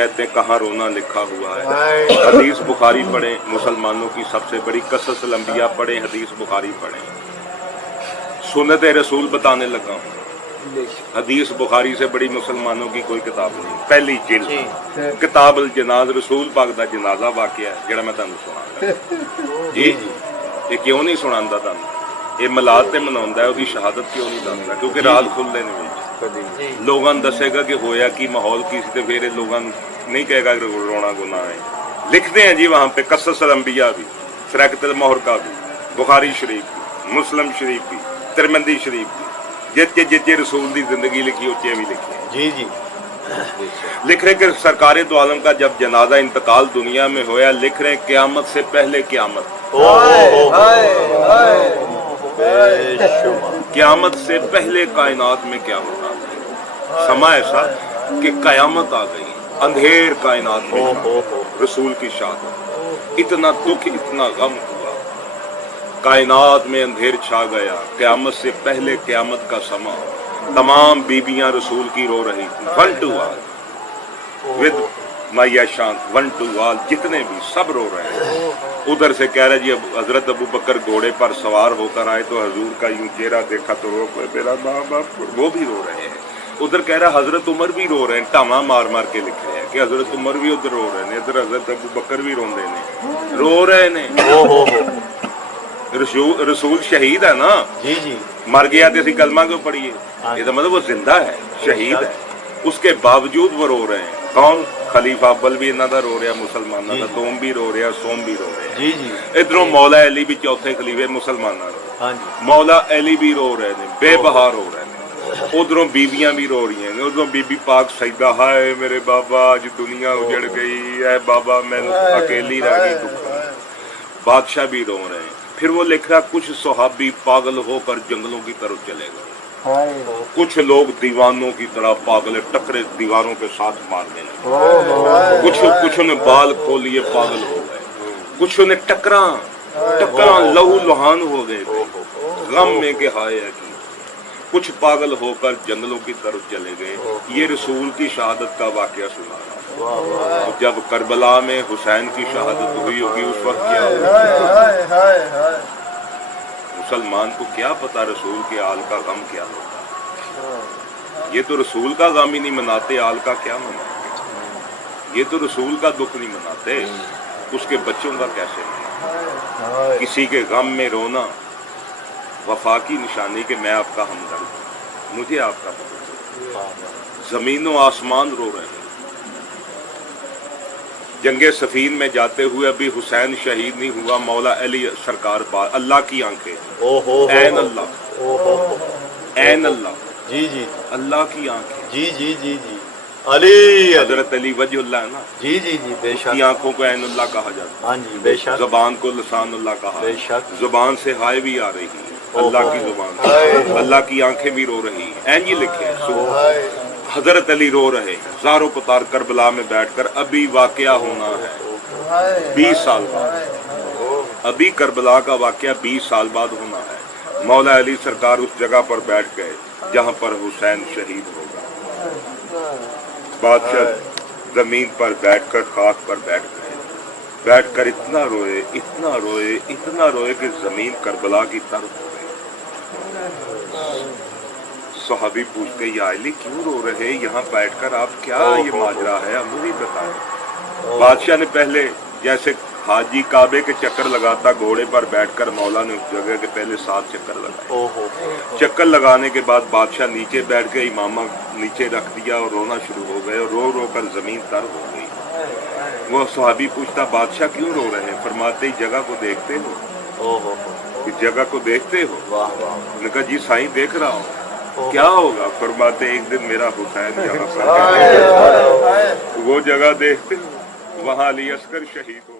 कहते हैं कहाँ रोना लिखा हुआ है। हदीस बुखारी पढ़ें, मुसलमानों की सबसे बड़ी कसस अंबिया पढ़ें, हदीस बुखारी पढ़ें। सुन्नत रसूल बताने लगा हूँ, हदीस बुखारी से बड़ी मुसलमानों की कोई किताब नहीं। पहली जिल्द किताब अल जनाज रसूल पाक दा जनाजा वाकिया जेड़ा मैं तुहानू सुणांगा। जी ये क्यों नहीं सुणांदा तुहानू, ये मिलाद ते मनाउंदा है, उसदी शहादत क्यों नहीं दसदा? क्योंकि राज खुलदे ने विच लोगों नूं दसेगा कि होया कि माहौल की सी, ते फिर लोगों नहीं कहेगा कि रोना गुनाह है। लिखते हैं जी वहां पे कसस अल अंबिया भी, सरकत अल मुहरका भी, बुखारी शरीफ भी, मुस्लिम शरीफ भी, तिरमिज़ी शरीफ भी, जितने जितने रसूल की जिंदगी लिखी उतने भी लिखी है। जी जी लिख रहे कि सरकारे दो आलम का जब जनाजा इंतकाल दुनिया में होया, लिख रहे क़यामत से पहले क़यामत, क़यामत से पहले कायनात में क़यामत आ गई। समा ऐसा कि क़यामत आ गई, अंधेर कायनात में रसूल की शहादत, इतना दुख इतना गम हुआ, कायनात में अंधेर छा गया। क़यामत से पहले क़यामत का समा, तमाम बीबियां रसूल की रो रही थी, वन टू ऑल विद मैया शांत, वन टू ऑल जितने भी सब रो रहे हैं। उधर से कह रहे जी अब हजरत अबू बकर घोड़े पर सवार होकर आए तो हजूर का यूं चेहरा देखा तो रो पड़े, मेरा माँ बाप, वो भी रो रहे हैं। उधर कह रहा हजरत उमर भी रो रहे हैं, टामा मार मार के लिख रहे हैं कि हजरत उमर भी उधर रो रहे हैं, इधर हजरत अबू बकर भी रोंदे ने, रो रहे ने। रसूल शहीद है ना जी जी, मर गया तो असी कलमा क्यों पढ़िए, ये तो मतलब वो जिंदा है, शहीद है, उसके बावजूद वो रो रहे हैं। कौन? खलीफा अव्वल भी इन्हां दा रो रहा, मुसलमानों का दोम भी रो रहा, सोम भी रो रहे जी जी। इधरों मौला अली भी चौथे खलीफे मुसलमानों दा, मौला अली भी रो रहे हैं, बेबहा रो रहे हैं। उधरों बीबियां भी रो रही हैं, उधरों बीबी पाक सईदा, हाय मेरे बाबा अज दुनिया उजड़ गई है बाबा, मैं अकेली रह गई। बादशाह भी रो रहे हैं। फिर वो लिख रहा कुछ सहाबी पागल होकर जंगलों की तरफ चले गए, कुछ लोग दीवानों की तरह पागल टकरे दीवारों के साथ मारने लगे, कुछ ने बाल खोल लिए पागल हो गए, कुछ ने टकरा लहू लुहान हो गए गम में के हाय है कि कुछ पागल होकर जंगलों की तरफ चले गए। ये रसूल की शहादत का वाकया सुना रहा। जब करबला में हुसैन की शहादत हुई होगी उस वक्त क्या होगा? मुसलमान को क्या पता रसूल के आल का गम क्या होता। ये तो रसूल का गम ही नहीं मनाते, आल का क्या मनाते? ये तो रसूल का दुख नहीं मनाते, उसके बच्चों का कैसे मनाते? किसी के गम में रोना वफा की निशानी के मैं आपका हमदर्द, मुझे आपका जमीनों आसमान रो रहे हैं। जंगे सफीन में जाते हुए अभी हुसैन शहीद नहीं हुआ, मौला अली सरकार अल्लाह की आंखें, ऐन अल्लाह, ऐन अल्लाह जी जी, अल्लाह की आंखें जी जी जी जी, अली हजरत अली वजहुल्लाह है ना जी जी जी, बेशक की आंखों को ऐन अल्लाह कहा जाता है। हाँ जी बेशक। जुबान को लसान अल्लाह कहा, बेशक। जुबान से हाय भी आ रही है अल्लाह की जुबान, अल्लाह की आंखें भी रो रही हैं। ऐन ये लिखे हजरत अली रो रहे हैं, हजारों कतार करबला में बैठकर। अभी वाकया होना है 20 साल बाद, अभी करबला का वाकया 20 साल बाद होना है। मौला अली सरकार उस जगह पर बैठ गए जहां पर हुसैन शहीद होगा। बादशाह जमीन पर बैठकर खाक पर बैठ गए, बैठकर इतना रोए इतना रोए इतना रोए कि जमीन करबला की तरफ हो गई। सहाबी पूछते या अली क्यों रो रहे, यहाँ बैठकर आप, क्या ये माजरा है, अब मुझे बताएं। बादशाह ने पहले जैसे हाजी काबे के चक्कर लगाता घोड़े पर बैठकर, मौला ने उस जगह के पहले 7 चक्कर लगाए। चक्कर लगाने के बाद बादशाह नीचे बैठ गए, इमामा नीचे रख दिया और रोना शुरू हो गए, और रो रो कर जमीन तर हो गई। वो सहाबी पूछता बादशाह क्यों रो रहे हैं? फरमाते ही जगह को देखते हो, इस जगह को देखते हो? उन्होंने कहा जी साईं देख रहा हूँ। क्या होगा? फरमाते एक दिन मेरा हुसैन यहाँ पर, वो जगह देखते वहाँ अली अस्कर शहीद हो।